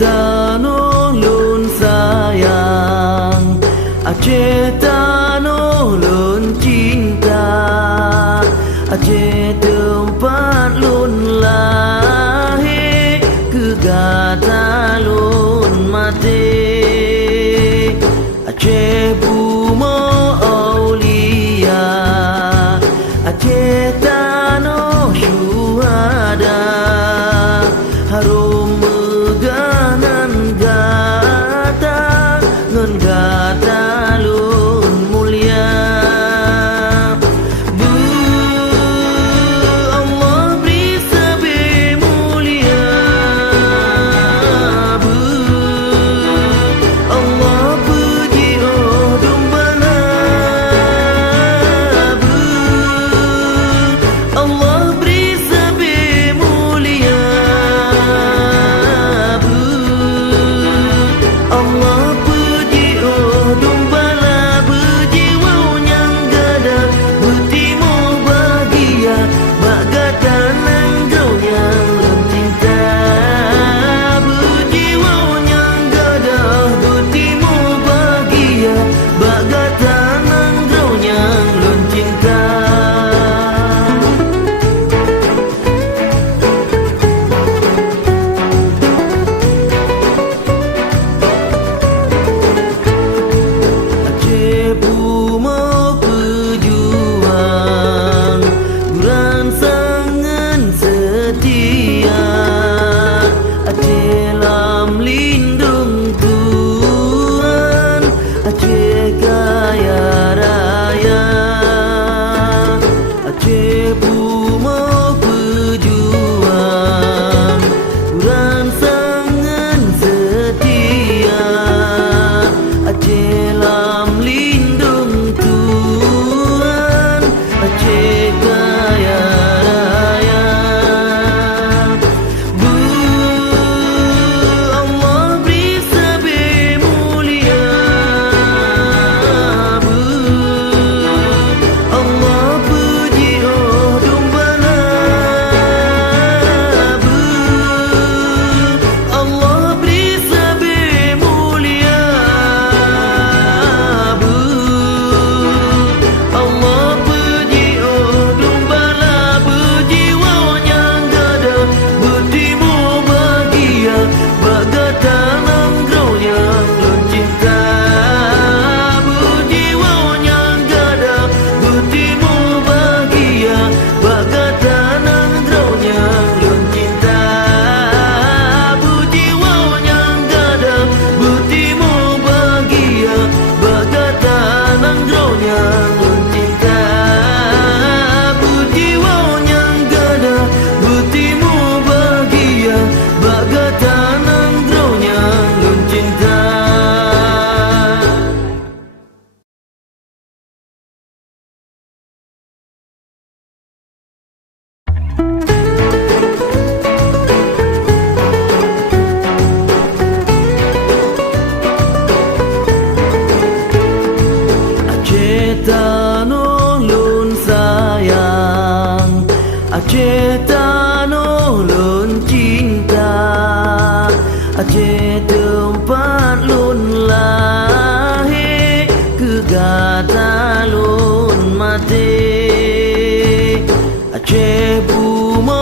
tano lun sayang, Aceh tano lun cinta, Aceh tempat lun lahir, kegata lun mati. Aceh bumi aulia, Aceh tanah syuhada, harum meganan gata, ngan gata lun mulia. Allah beri sabi mulia, Allah puji oh dumbana, Allah beri sabi mulia, Allah puji oh dumbala, puji wau nyang gada, butimu bahagia, bagata nanggau yang lun cinta. Puji wau nyang gada, butimu bahagia, bagata nanggau yang lun cinta. Aceh bumi pejuang, buran sangan setia, Aceh lam lindung Tuhan, Aceh kaya raya. Aceh bumi pejuang, buran sangan setia, Aceh lam lindung Tuhan, Aceh kaya raya. Allah beri sabi mulia, Allah puji oh dumbana, Allah beri sabi mulia, Allah puji oh dumbala, puji wau nyang gada, butimu bahagia, bagata nanggau yang lun cinta. Puji wau nyang gada, butimu bahagia, bagata nanggau yang lun cinta. Puji wau nyang gada, butimu bahagia, bagata nanggau yang lun cinta. Puji wau nyang gada, butimu bahagia, bagata nanggau yang lun cinta. Aceh tano lun sayang, Aceh tano lun cinta, Aceh tempat lun lahir, kegata lun mati. Aceh bumi